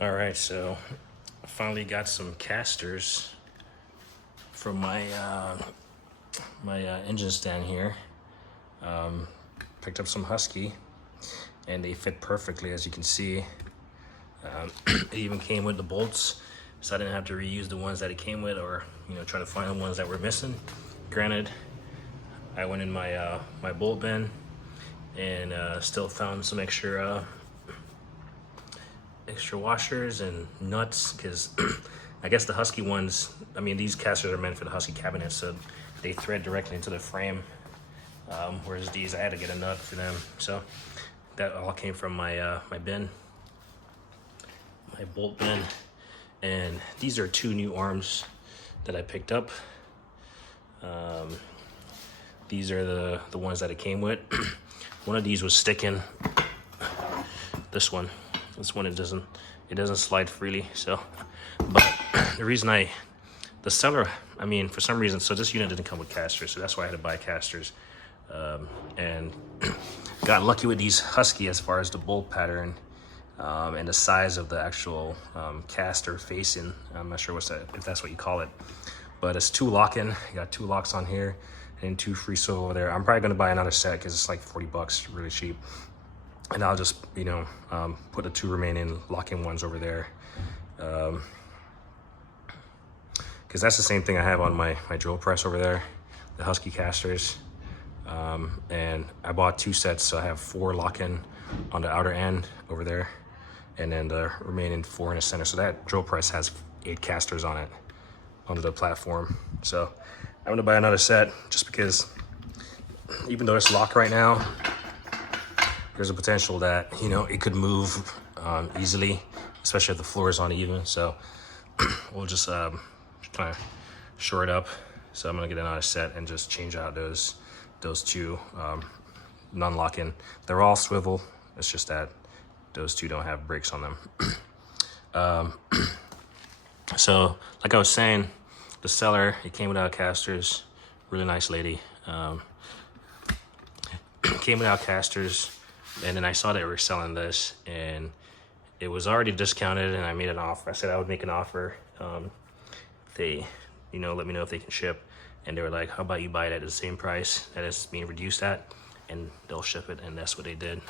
All right, so I finally got some casters from my engine stand here. Picked up some Husky, and they fit perfectly, as you can see. It even came with the bolts, so I didn't have to reuse the ones that it came with, or try to find the ones that were missing. Granted, I went in my my bolt bin and still found some extra washers and nuts, because I guess the Husky ones, I mean, these casters are meant for the Husky cabinet, so they thread directly into the frame, whereas these I had to get a nut for them. So that all came from my my bin, my bolt bin. And these are two new arms that I picked up. These are the ones that it came with. One of these was sticking. This one it doesn't slide freely. So, but the reason the seller, I mean, for some reason, so this unit didn't come with casters, so that's why I had to buy casters. And got lucky with these Husky as far as the bolt pattern and the size of the actual caster facing. I'm not sure if that's what you call it, but it's two lock-in. You got two locks on here and two free swivel over there. I'm probably gonna buy another set because it's like 40 bucks, really cheap. And I'll just, put the two remaining lock-in ones over there. Because that's the same thing I have on my drill press over there, the Husky casters. And I bought two sets, so I have 4 lock-in on the outer end over there, and then the remaining 4 in the center. So that drill press has 8 casters on it, onto the platform. So I'm gonna buy another set, just because even though it's locked right now, there's a potential that, it could move easily, especially if the floor is uneven. So we'll just kind of shore it up. So I'm gonna get another set and just change out those two non-lock-in. They're all swivel. It's just that those two don't have brakes on them. So like I was saying, the seller, it came without casters. Really nice lady. Came without casters. And then I saw they were selling this, and it was already discounted, and I made an offer. I said I would make an offer. They, let me know if they can ship. And they were like, how about you buy it at the same price that it's being reduced at, and they'll ship it. And that's what they did.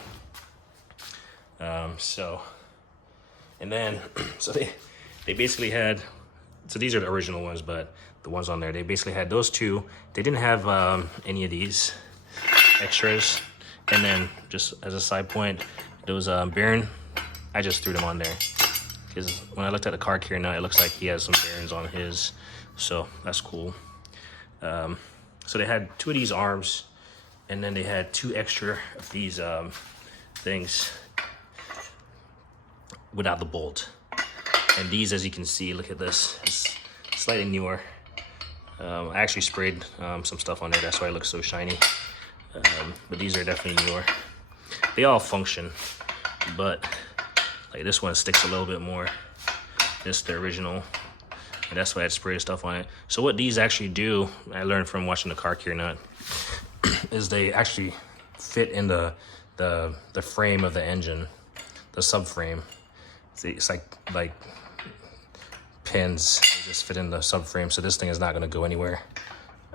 So they basically had, so these are the original ones, but the ones on there, they basically had those two. They didn't have any of these extras. And then, just as a side point, those bearing, I just threw them on there, because when I looked at the car carrier now, it looks like he has some bearings on his, so that's cool. So they had 2 of these arms, and then they had 2 extra of these things without the bolt. And these, as you can see, look at this, it's slightly newer. I actually sprayed some stuff on there, that's why it looks so shiny. But these are definitely newer. They all function, but like this one sticks a little bit more. This is the original, and that's why I had sprayed stuff on it. So what these actually do, I learned from watching the car carrier nut, is they actually fit in the frame of the engine, the subframe. It's like pins. They just fit in the subframe, so this thing is not going to go anywhere.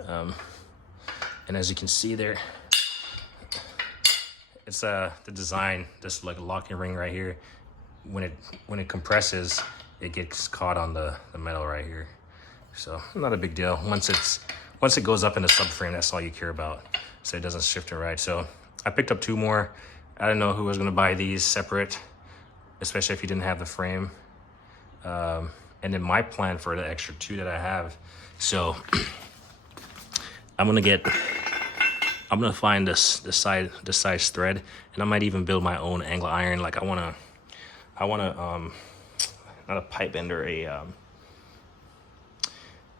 And as you can see there, it's the design, this like a locking ring right here. When it compresses, it gets caught on the metal right here. So not a big deal. Once it goes up in the subframe, that's all you care about, so it doesn't shift it right. So I picked up 2 more. I didn't know who was gonna buy these separate, especially if you didn't have the frame. And then my plan for the extra 2 that I have, so I'm gonna find the size thread, and I might even build my own angle iron. Like I wanna not a pipe bender,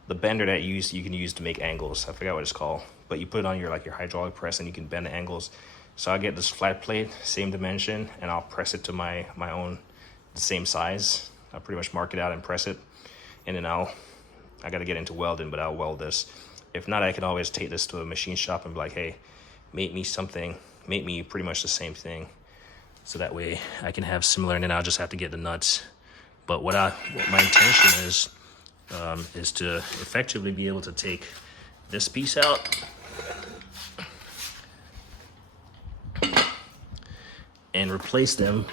the bender that you can use to make angles. I forgot what it's called, but you put it on your hydraulic press, and you can bend the angles. So I get this flat plate, same dimension, and I'll press it to my own, the same size. I'll pretty much mark it out and press it, and then I gotta get into welding, but I'll weld this. If not, I can always take this to a machine shop and be like, hey, make me pretty much the same thing. So that way I can have similar, and then I'll just have to get the nuts But what my intention is to effectively be able to take this piece out and replace them.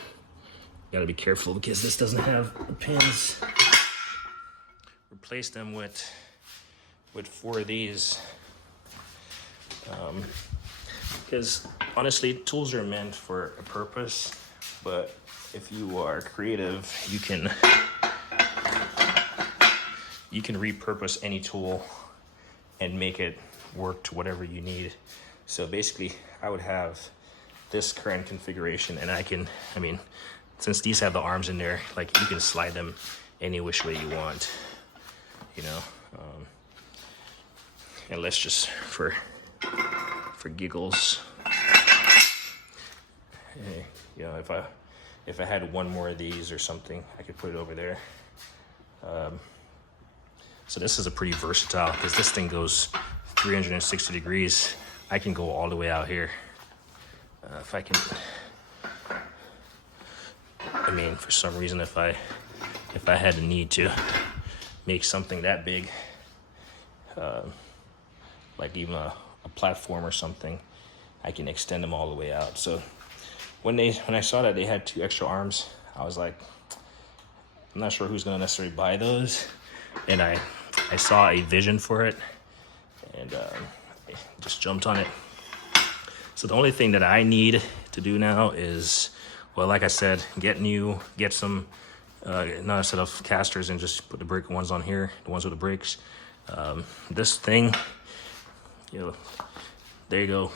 Gotta be careful because this doesn't have the pins. Replace them with 4 of these. Because honestly, tools are meant for a purpose, but if you are creative, you can repurpose any tool and make it work to whatever you need. So basically, I would have this current configuration, and I mean, since these have the arms in there, like, you can slide them any which way you want, you know. And let's just for giggles, hey, you know, if I had one more of these or something, I could put it over there. So this is a pretty versatile, because this thing goes 360 degrees. I can go all the way out here. If I can, I mean, for some reason, if I had the need to make something that big, like even a platform or something, I can extend them all the way out. So when I saw that they had 2 extra arms, I was like, I'm not sure who's gonna necessarily buy those. And I saw a vision for it, and I just jumped on it. So the only thing that I need to do now is, well, like I said, get some another set of casters and just put the brake ones on here, the ones with the brakes. This thing, you know, there you go.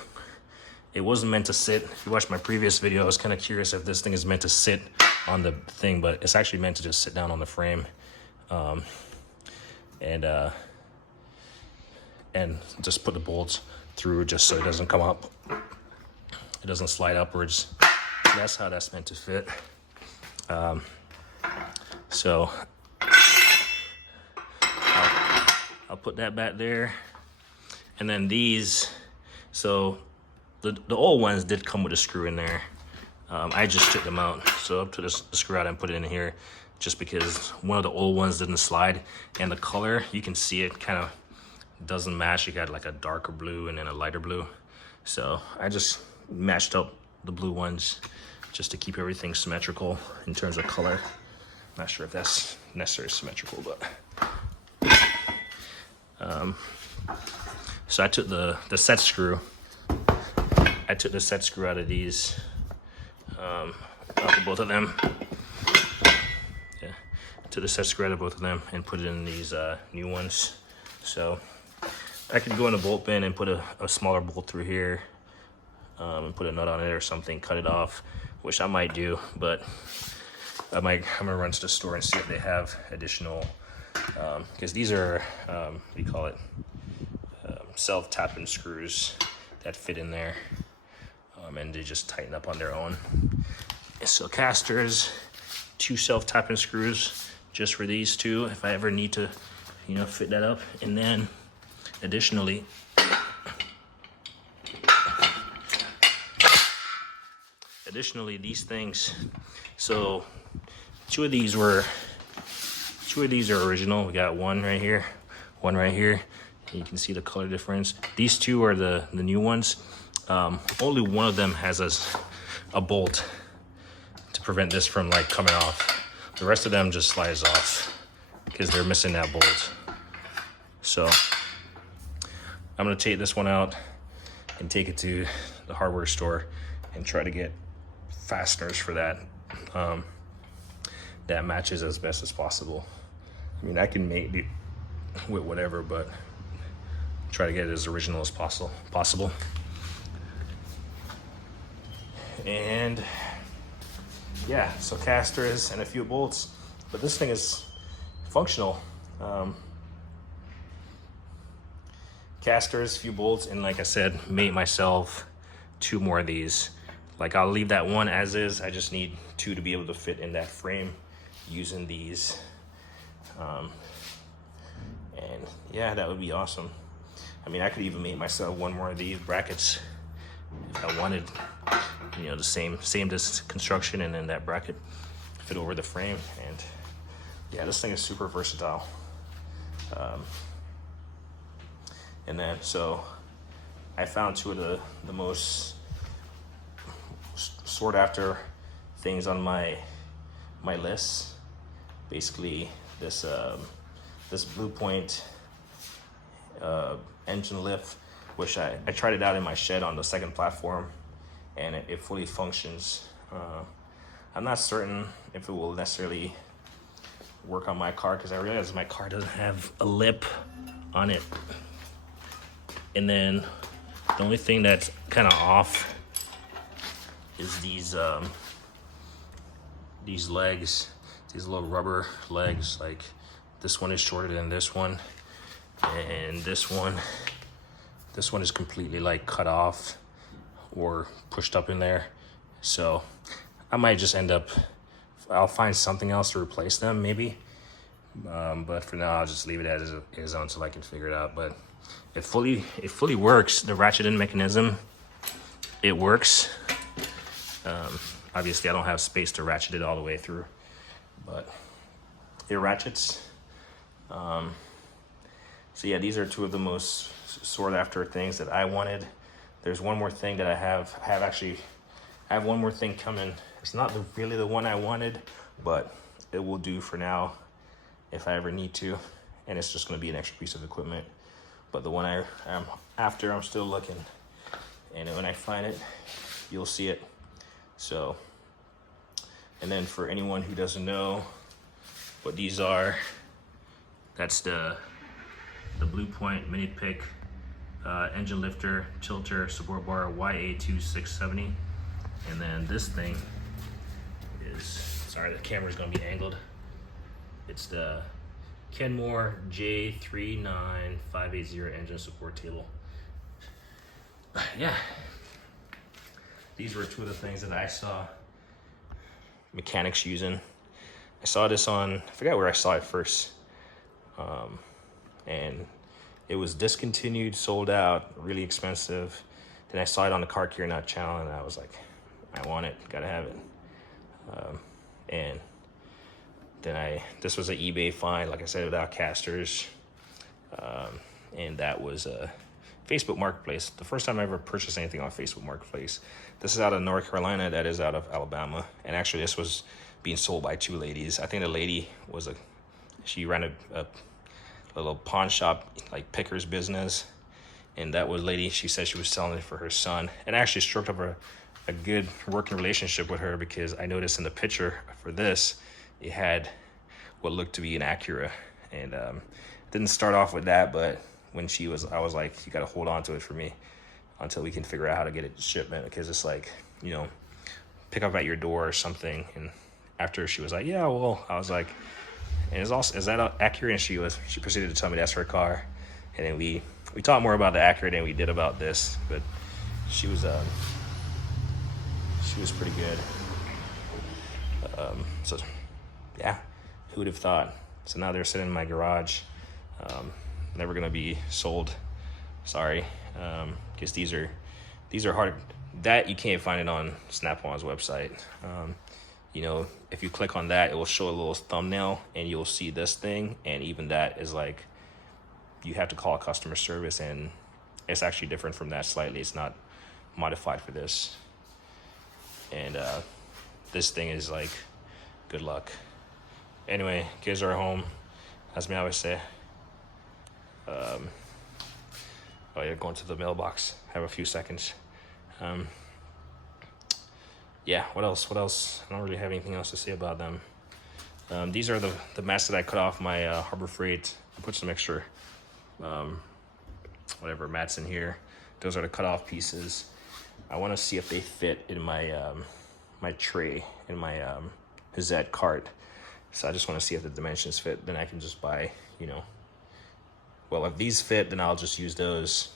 It wasn't meant to sit. If you watched my previous video, I was kind of curious if this thing is meant to sit on the thing, but it's actually meant to just sit down on the frame. And just put the bolts through just so it doesn't come up. It doesn't slide upwards. That's how that's meant to fit. So I'll put that back there. And then these, so the old ones did come with a screw in there. I just took them out. So I took the screw out and put it in here just because one of the old ones didn't slide. And the color, you can see it kind of doesn't match. You got like a darker blue and then a lighter blue. So I just matched up the blue ones just to keep everything symmetrical in terms of color. Not sure if that's necessarily symmetrical, but so I took the set screw. I took the set screw out of these, out of both of them. Yeah, took the set screw out of both of them and put it in these new ones. So I could go in a bolt bin and put a smaller bolt through here, and put a nut on it or something, cut it off, which I might do, but I'm gonna run to the store and see if they have additional, because these are, what do you call it, self-tapping screws that fit in there, and they just tighten up on their own. So casters, 2 self-tapping screws just for these 2, if I ever need to, you know, fit that up. And then additionally, these things. So 2 of these are original. We got one right here, one right here. You can see the color difference. These 2 are the new ones. Only one of them has a bolt to prevent this from like coming off. The rest of them just slides off because they're missing that bolt. So I'm gonna take this one out and take it to the hardware store and try to get fasteners for that, that matches as best as possible. I mean, I can make it with whatever, but try to get it as original as possible. And yeah, so casters and a few bolts, but this thing is functional. Casters, few bolts, and like I said, made myself 2 more of these. Like, I'll leave that one as is. I just need 2 to be able to fit in that frame using these. And yeah, that would be awesome. I mean, I could even make myself 1 more of these brackets if I wanted, you know, the same construction, and then that bracket fit over the frame, and yeah, this thing is super versatile. And then, so I found two of the most sought after things on my list. Basically, this Blue Point engine lift, which I tried it out in my shed on the second platform, and it fully functions. I'm not certain if it will necessarily work on my car, because I realize my car doesn't have a lip on it. And then the only thing that's kind of off is these legs, these little rubber legs. Like this one is shorter than this one, and this one is completely like cut off or pushed up in there. So I might just I'll find something else to replace them maybe. But for now, I'll just leave it as is until I can figure it out. But it fully works. The ratcheting mechanism, it works. Obviously, I don't have space to ratchet it all the way through, but it ratchets. So yeah, these are two of the most sought after things that I wanted. There's one more thing that I have one more thing coming. It's not really the one I wanted, but it will do for now if I ever need to, and it's just going to be an extra piece of equipment. But the one I am after, I'm still looking, and when I find it, you'll see it. So, and then for anyone who doesn't know what these are, that's the Blue Point Mini Pick engine lifter tilter support bar YA2670, and then this thing is, sorry, the camera's gonna be angled. It's the Kenmore J39580 engine support table. Yeah, these were two of the things that I saw mechanics using. I saw this on, I forgot where I saw it first, and it was discontinued, sold out, really expensive. Then I saw it on the Car Care Not channel, and I was like, I want it, gotta have it. And then this was an eBay find, like I said, without casters. And that was a Facebook Marketplace. The first time I ever purchased anything on Facebook Marketplace. This is out of North Carolina, that is out of Alabama. And actually this was being sold by two ladies. I think the lady she ran a little pawn shop, like picker's business. And that was lady, she said she was selling it for her son. And I actually struck up a good working relationship with her, because I noticed in the picture for this, it had what looked to be an Acura, and didn't start off with that, but when I was like, you got to hold on to it for me until we can figure out how to get it to shipment, because it's like, pick up at your door or something. And after she was like, yeah, well, I was like, and is that Acura? And she proceeded to tell me that's her car, and then we talked more about the Acura than we did about this, but she was pretty good. So yeah, who would have thought? So now they're sitting in my garage, never gonna be sold. Sorry, because these are hard. That you can't find it on Snap-on's website. If you click on that, it will show a little thumbnail, and you'll see this thing, and even that is like, you have to call customer service, and it's actually different from that slightly. It's not modified for this, and this thing is like, good luck. Anyway, kids are home, as me always say. Oh yeah, going to the mailbox. Have a few seconds. Yeah, what else? I don't really have anything else to say about them. These are the mats that I cut off my Harbor Freight. I put some extra mats in here. Those are the cut off pieces. I want to see if they fit in my my tray in my Hazette cart. So I just want to see if the dimensions fit. Then I can just buy, well, if these fit, then I'll just use those.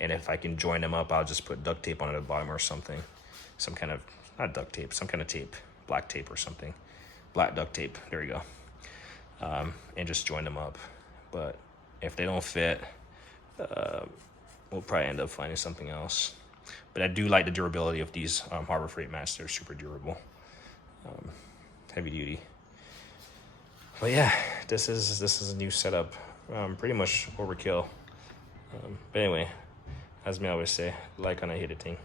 And if I can join them up, I'll just put duct tape on the bottom or something. Some kind of, not duct tape, some kind of tape, black tape or something. Black duct tape, there you go. And just join them up. But if they don't fit, we'll probably end up finding something else. But I do like the durability of these Harbor Freight mats. They're super durable, heavy duty. But yeah, this is a new setup. Pretty much overkill. But anyway, as me always say, like and I hate a thing.